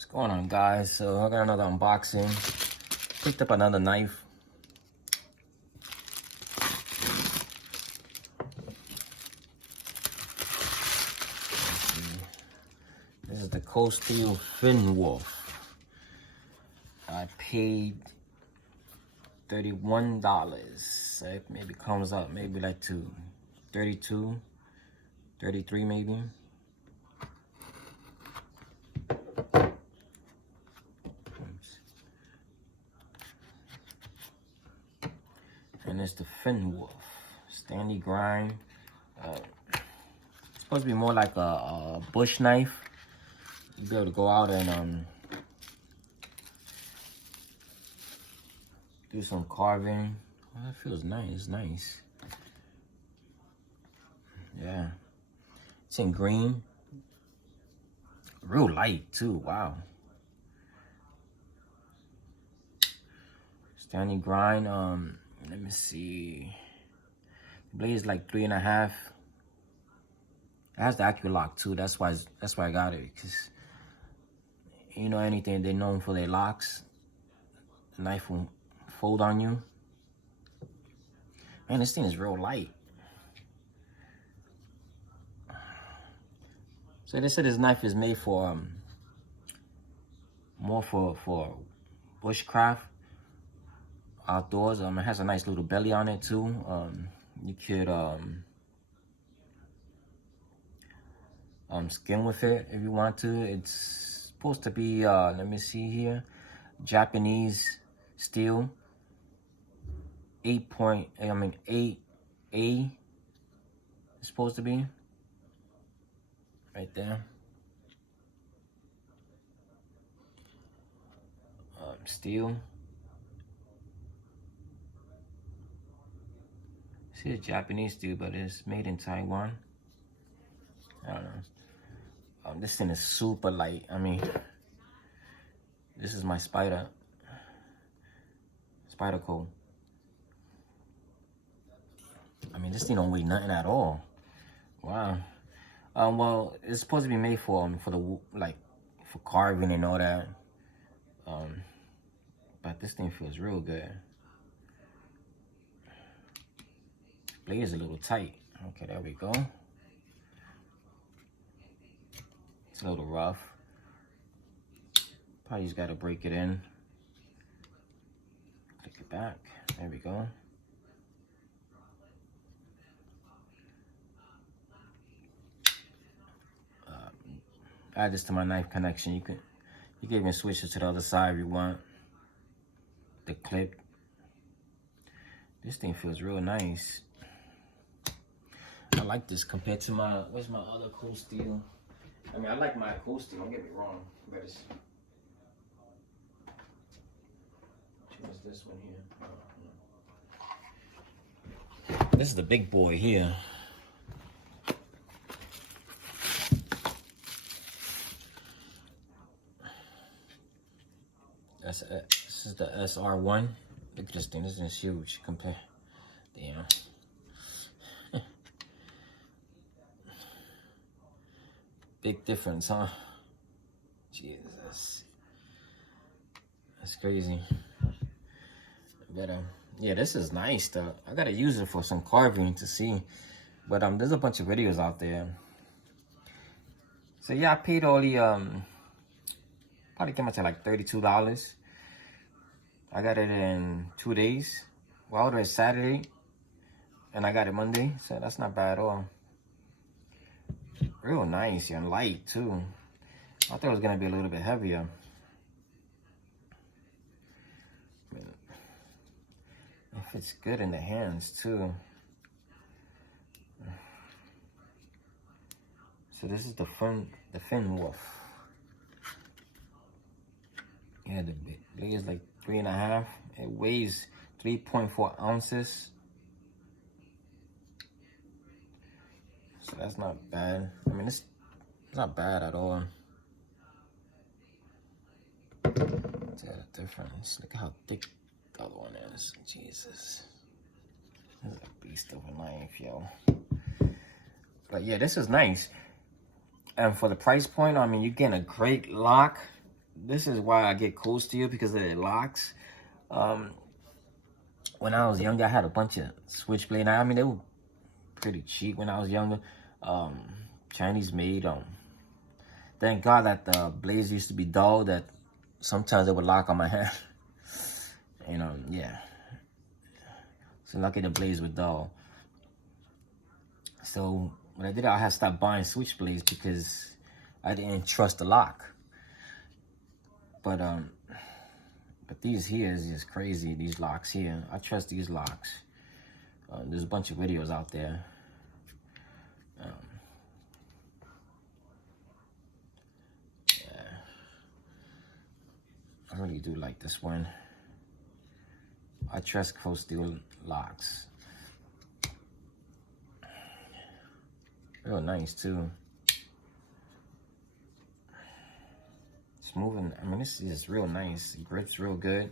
What's going on, guys? So I got another unboxing. Picked up another knife. This is the Cold Steel Finn Wolf. I paid $31. It maybe comes up maybe like to 32, 33 maybe. And it's the Finn Wolf. Stanley grind. It's supposed to be more like a bush knife. You'll be able to go out and do some carving. Oh, that feels nice, nice. Yeah. It's in green. Real light too, wow. Stanley grind, let me see. The blade is like 3.5. It has the AccuLock too. That's why I got it, because you know, anything they're known for their locks, the knife will fold on you. Man, this thing is real light. So they said this knife is made for more for bushcraft, outdoors. It has a nice little belly on it too. You could skin with it if you want to. It's supposed to be let me see here, Japanese steel, 8A. It's supposed to be right there. Steel. See, it's Japanese steel, but it's made in Taiwan. I don't know. This thing is super light. I mean, this is my Spyderco. I mean, this thing don't weigh nothing at all. Wow. Well, it's supposed to be made for the for carving and all that. But this thing feels real good. Blade is a little tight. Okay, there we go. It's a little rough. Probably just gotta break it in. Click it back. There we go. Add this to my knife connection. You can even switch it to the other side if you want. The clip. This thing feels real nice. I like this compared to my, where's my other Cold Steel? I mean, I like my Cold Steel, don't get me wrong, but it's, which one is this one here? This is the big boy here. This is the SR1. Look at this thing, this thing is huge compared, damn. Big difference, huh? Jesus. That's crazy. But yeah, this is nice though. I gotta use it for some carving to see. But there's a bunch of videos out there. So yeah, I paid all the probably came out to like $32. I got it in 2 days. Well, I ordered it Saturday and I got it Monday, so that's not bad at all. Real nice and light too. I thought it was gonna be a little bit heavier. It fits good in the hands too. So this is the Finn Wolf. Yeah, the blade is like 3.5. It weighs 3.4 ounces. So that's not bad. I mean, it's not bad at all. Let's get a difference. Look how thick the other one is. Jesus. This is a beast of a knife, yo. But yeah, this is nice. And for the price point, I mean, you're getting a great lock. this is why I get Cold Steel, because of the locks. When I was younger, I had a bunch of Switchblade. I mean, they were pretty cheap when I was younger. Chinese made. Thank God that the blades used to be dull, that sometimes they would lock on my hand. And yeah. So lucky the blades were dull. So when I did it, I had to stop buying Switchblades because I didn't trust the lock. But these here is just crazy, these locks here. I trust these locks. There's a bunch of videos out there. Yeah. I really do like this one. I trust Cold Steel locks. Real nice too. Smooth, and I mean, this is real nice. It grips real good.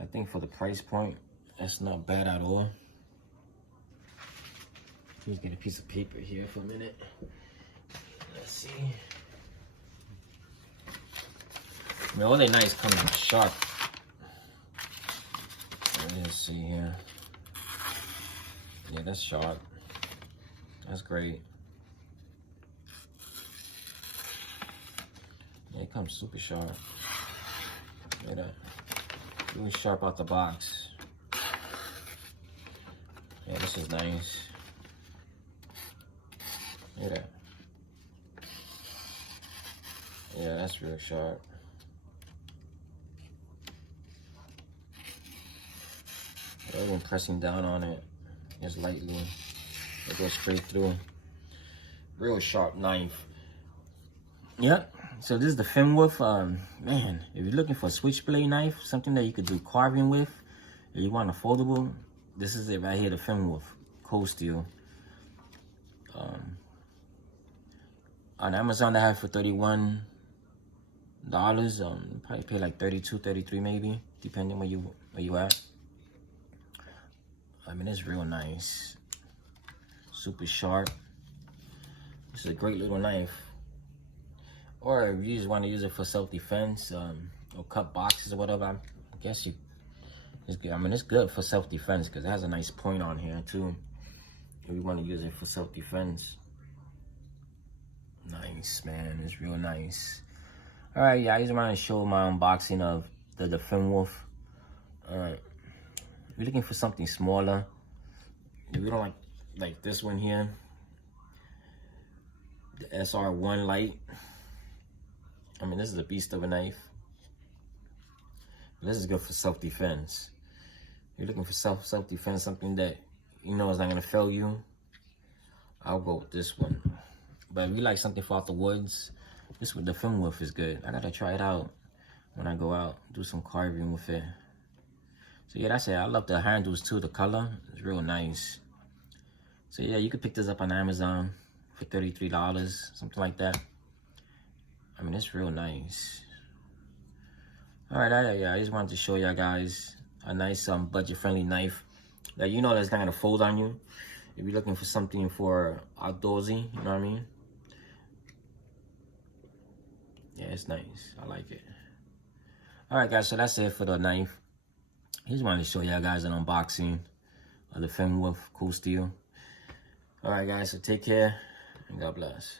I think for the price point, that's not bad at all. Let's get a piece of paper here for a minute. Let's see. I mean, all their knives come sharp. Let's see here. Yeah, that's sharp. That's great. Yeah, it comes super sharp. Look at that. Really sharp out the box. Yeah, this is nice. Look at that. Yeah, that's real sharp. I've been pressing down on it just lightly. It goes straight through. Real sharp knife. Yep. So this is the Fenwolf. Man, if you're looking for a switchblade knife, something that you could do carving with, if you want a foldable, this is it right here, the Fenwolf Cold Steel. On Amazon, they have it for $31. Probably pay like $32, $33 maybe, depending where you at. I mean, it's real nice. Super sharp. This is a great little knife. Or if you just want to use it for self-defense, or cut boxes or whatever, I guess it's good. I mean, it's good for self-defense because it has a nice point on here too. If you want to use it for self-defense. Nice, man. It's real nice. All right, yeah, I just want to show my unboxing of the Fenwolf. All right. If you're looking for something smaller, if you don't like this one here, the SR1 Lite. I mean, this is a beast of a knife. This is good for self-defense. You're looking for self-defense, something that you know is not gonna fail you, I'll go with this one. But if you like something for out the woods, this one, the Fenwolf, is good. I gotta try it out when I go out, do some carving with it. So yeah, that's it. I love the handles too. The color is real nice. So yeah, you could pick this up on Amazon for $33, something like that. I mean, it's real nice. All right, yeah, I just wanted to show y'all guys a nice budget-friendly knife that you know that's not gonna fold on you. If you're looking for something for outdoorsy, you know what I mean? Yeah, it's nice. I like it. All right, guys, so that's it for the knife. I just wanted to show y'all guys an unboxing of the Fenwolf Cold Steel. All right, guys, so take care and God bless.